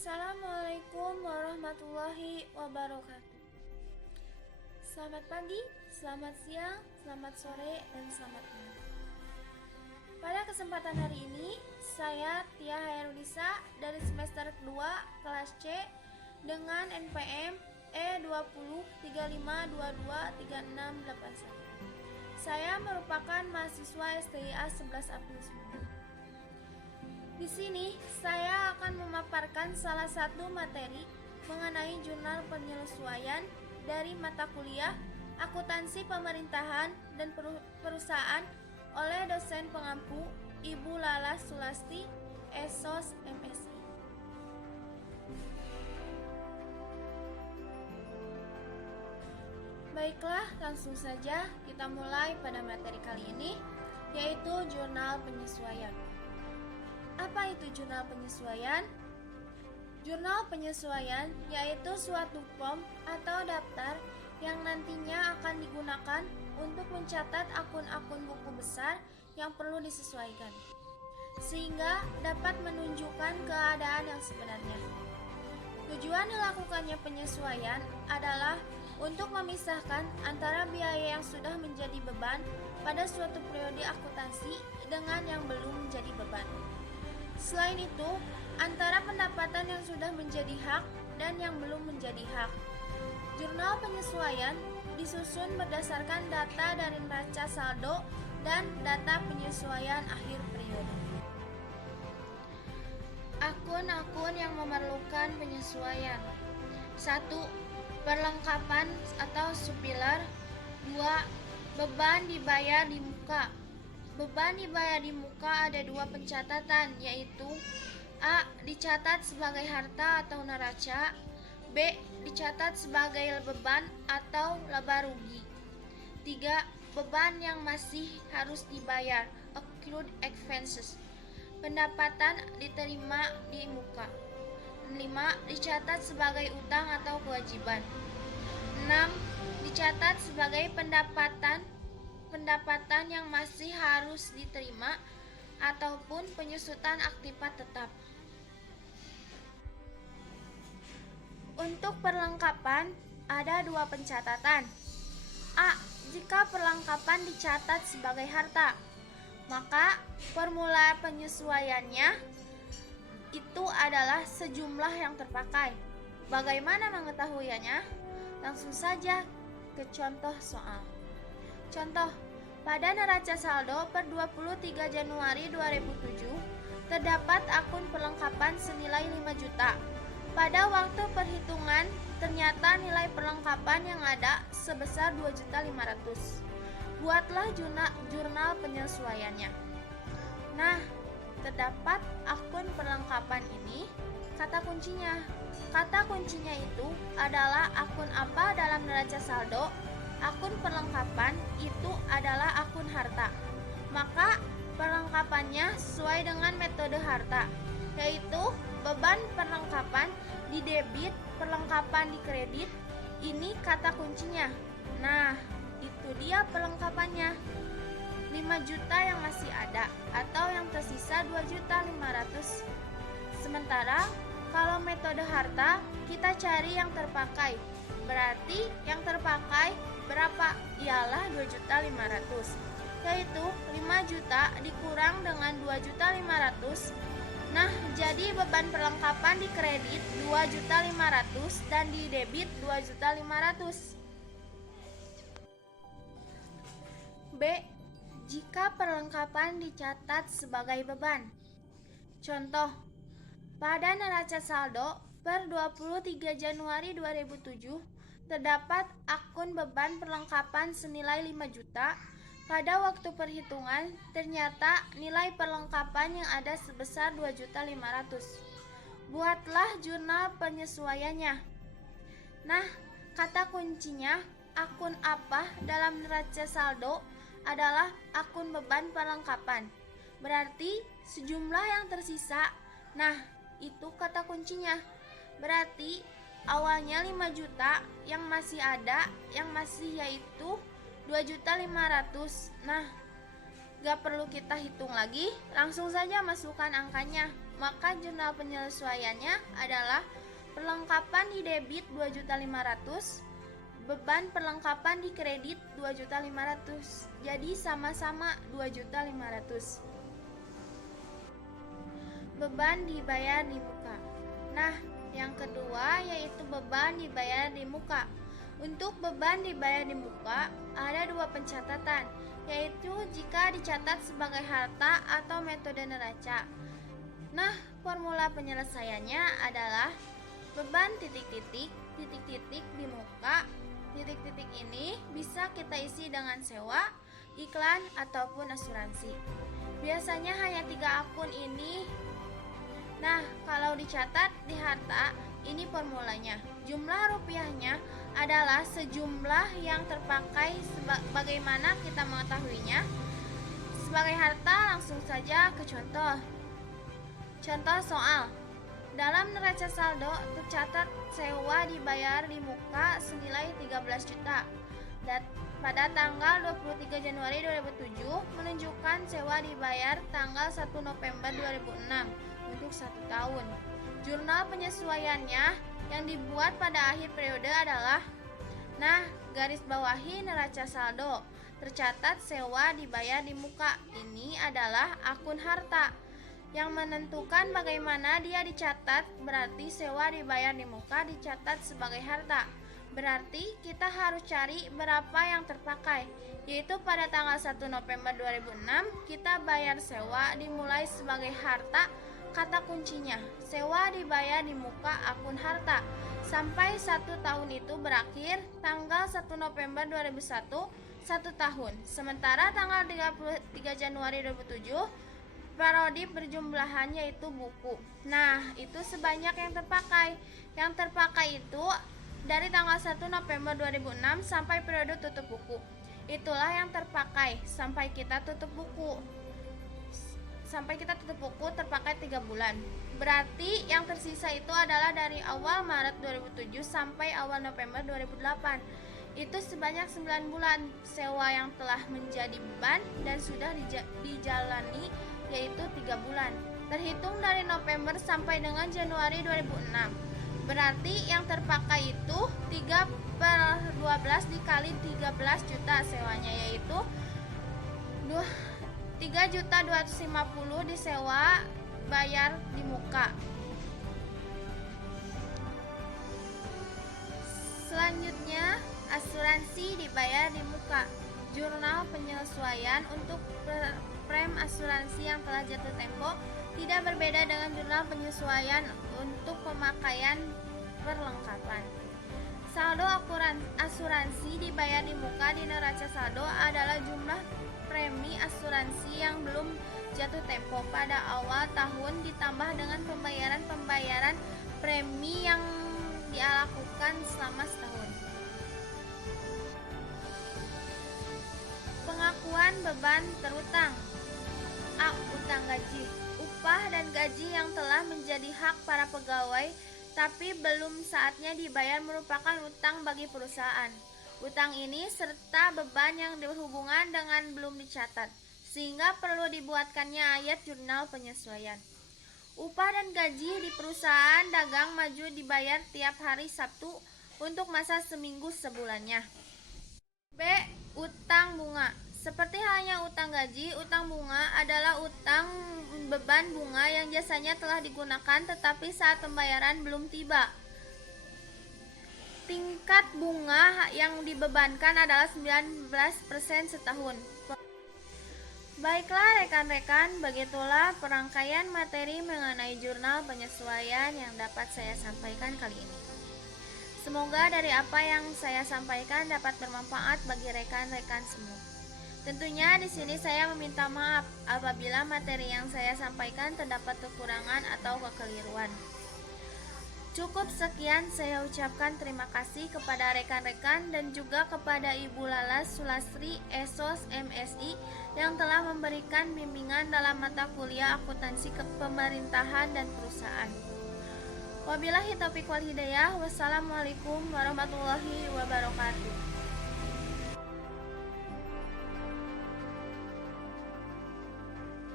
Assalamualaikum warahmatullahi wabarakatuh. Selamat pagi, selamat siang, selamat sore, dan selamat malam. Pada kesempatan hari ini, saya Tia Hairunisa dari semester kedua kelas C dengan NPM E2035223681. Saya merupakan mahasiswa STIA 11 April 9. Di sini, saya akan memaparkan salah satu materi mengenai jurnal penyesuaian dari mata kuliah Akuntansi Pemerintahan dan Perusahaan oleh dosen pengampu Ibu Lala Sulasti, Esos MSI. Baiklah, langsung saja kita mulai pada materi kali ini, yaitu jurnal penyesuaian. Apa itu jurnal penyesuaian? Jurnal penyesuaian yaitu suatu form atau daftar yang nantinya akan digunakan untuk mencatat akun-akun buku besar yang perlu disesuaikan, sehingga dapat menunjukkan keadaan yang sebenarnya. Tujuan dilakukannya penyesuaian adalah untuk memisahkan antara biaya yang sudah menjadi beban pada suatu periode akuntansi dengan yang belum menjadi beban. Selain itu, antara pendapatan yang sudah menjadi hak dan yang belum menjadi hak. Jurnal penyesuaian disusun berdasarkan data dari neraca saldo dan data penyesuaian akhir periode. Akun-akun yang memerlukan penyesuaian. 1. Perlengkapan atau subpilar. 2. Beban dibayar di muka. Beban dibayar di muka ada dua pencatatan, yaitu A. Dicatat sebagai harta atau neraca. B. Dicatat sebagai beban atau laba rugi. 3. Beban yang masih harus dibayar, accrued expenses. Pendapatan diterima di muka. 5. Dicatat sebagai utang atau kewajiban. 6. Dicatat sebagai pendapatan yang masih harus diterima ataupun penyusutan aktiva tetap. Untuk perlengkapan ada dua pencatatan. A. Jika perlengkapan dicatat sebagai harta, maka formula penyesuaiannya itu adalah sejumlah yang terpakai. Bagaimana mengetahuinya? Langsung saja ke contoh soal. Contoh, pada neraca saldo per 23 Januari 2007 terdapat akun perlengkapan senilai 5 juta. Pada waktu perhitungan ternyata nilai perlengkapan yang ada sebesar 2.500.000. Buatlah jurnal penyesuaiannya. Nah, terdapat akun perlengkapan ini kata kuncinya. Kata kuncinya itu adalah akun apa dalam neraca saldo. Akun perlengkapan itu adalah akun harta. Maka perlengkapannya sesuai dengan metode harta, yaitu beban perlengkapan di debit, perlengkapan di kredit. Ini kata kuncinya. Nah, itu dia perlengkapannya. 5 juta yang masih ada atau yang tersisa 2.500.000. Sementara kalau metode harta kita cari yang terpakai. Berarti yang terpakai berapa? Ialah 2.500.000, yaitu 5 juta dikurang dengan 2.500.000. Nah, jadi beban perlengkapan di kredit 2.500.000 dan di debit 2.500.000. B. Jika perlengkapan dicatat sebagai beban. Contoh, pada neraca saldo per 23 Januari 2007 terdapat akun beban perlengkapan senilai 5 juta. Pada waktu perhitungan ternyata nilai perlengkapan yang ada sebesar 2.500.000. Buatlah jurnal penyesuaiannya. Nah, kata kuncinya akun apa dalam neraca saldo adalah akun beban perlengkapan. Berarti sejumlah yang tersisa. Nah, itu kata kuncinya. Berarti awalnya 5 juta, yang masih ada, yang masih yaitu 2.500.000. Nah, gak perlu kita hitung lagi, langsung saja masukkan angkanya. maka jurnal penyesuaiannya adalah perlengkapan di debit 2.500.000, beban perlengkapan di kredit 2.500.000. Jadi sama-sama 2.500.000. Beban dibayar di muka. Nah, yang kedua yaitu beban dibayar di muka. Untuk beban dibayar di muka ada dua pencatatan, yaitu jika dicatat sebagai harta atau metode neraca. Nah, formula penyelesaiannya adalah beban titik-titik di muka. Titik-titik ini bisa kita isi dengan sewa, iklan, ataupun asuransi. Biasanya hanya 3 akun ini. Nah, kalau dicatat di harta, ini formulanya. Jumlah rupiahnya adalah sejumlah yang terpakai. Bagaimana kita mengetahuinya? Sebagai harta, langsung saja ke contoh. Contoh soal. Dalam neraca saldo tercatat sewa dibayar di muka senilai 13 juta. Pada tanggal 23 Januari 2007 menunjukkan sewa dibayar tanggal 1 November 2006 untuk 1 tahun. Jurnal penyesuaiannya yang dibuat pada akhir periode adalah, nah, garis bawahi neraca saldo tercatat sewa dibayar di muka. Ini adalah akun harta. Yang menentukan bagaimana dia dicatat berarti sewa dibayar di muka dicatat sebagai harta. Berarti kita harus cari berapa yang terpakai, yaitu pada tanggal 1 November 2006 kita bayar sewa dimulai sebagai harta. Kata kuncinya, sewa dibayar di muka akun harta sampai 1 tahun itu berakhir tanggal 1 November 2001, 1 tahun. Sementara tanggal 33 Januari 2007 parodi perjumlahan yaitu buku. Nah, itu sebanyak yang terpakai. Yang terpakai itu dari tanggal 1 November 2006 sampai periode tutup buku. Itulah yang terpakai sampai kita tutup buku. Terpakai 3 bulan. Berarti yang tersisa itu adalah dari awal Maret 2007 sampai awal November 2008. Itu sebanyak 9 bulan sewa yang telah menjadi beban dan sudah dijalani, yaitu 3 bulan. Terhitung dari November sampai dengan Januari 2006. Berarti yang terpakai itu 3/12 dikali 13 juta sewanya, yaitu 3.250.000 disewa bayar di muka. Selanjutnya, asuransi dibayar di muka. Jurnal penyesuaian untuk prem asuransi yang telah jatuh tempo tidak berbeda dengan jurnal penyesuaian untuk pemakaian perlengkapan. Saldo asuransi dibayar di muka di neraca saldo adalah jumlah premi asuransi yang belum jatuh tempo pada awal tahun ditambah dengan pembayaran premi yang dilakukan selama setahun. Pengakuan beban terutang. A. Utang gaji. Upah dan gaji yang telah menjadi hak para pegawai tapi belum saatnya dibayar merupakan utang bagi perusahaan. Utang ini serta beban yang berhubungan dengan belum dicatat, sehingga perlu dibuatkannya ayat jurnal penyesuaian. Upah dan gaji di perusahaan dagang maju dibayar tiap hari Sabtu untuk masa seminggu sebulannya. B. Utang bunga. Seperti halnya utang gaji, utang bunga adalah utang beban bunga yang jasanya telah digunakan tetapi saat pembayaran belum tiba. Tingkat bunga yang dibebankan adalah 19% setahun. Baiklah rekan-rekan, begitulah perangkaian materi mengenai jurnal penyesuaian yang dapat saya sampaikan kali ini. Semoga dari apa yang saya sampaikan dapat bermanfaat bagi rekan-rekan semua. Tentunya di sini saya meminta maaf apabila materi yang saya sampaikan terdapat kekurangan atau kekeliruan. Cukup sekian, saya ucapkan terima kasih kepada rekan-rekan dan juga kepada Ibu Lalas Sulastri Esos MSI yang telah memberikan bimbingan dalam mata kuliah akuntansi kepemerintahan dan perusahaan. Wabillahi taufiq wal hidayah. Wassalamualaikum warahmatullahi wabarakatuh.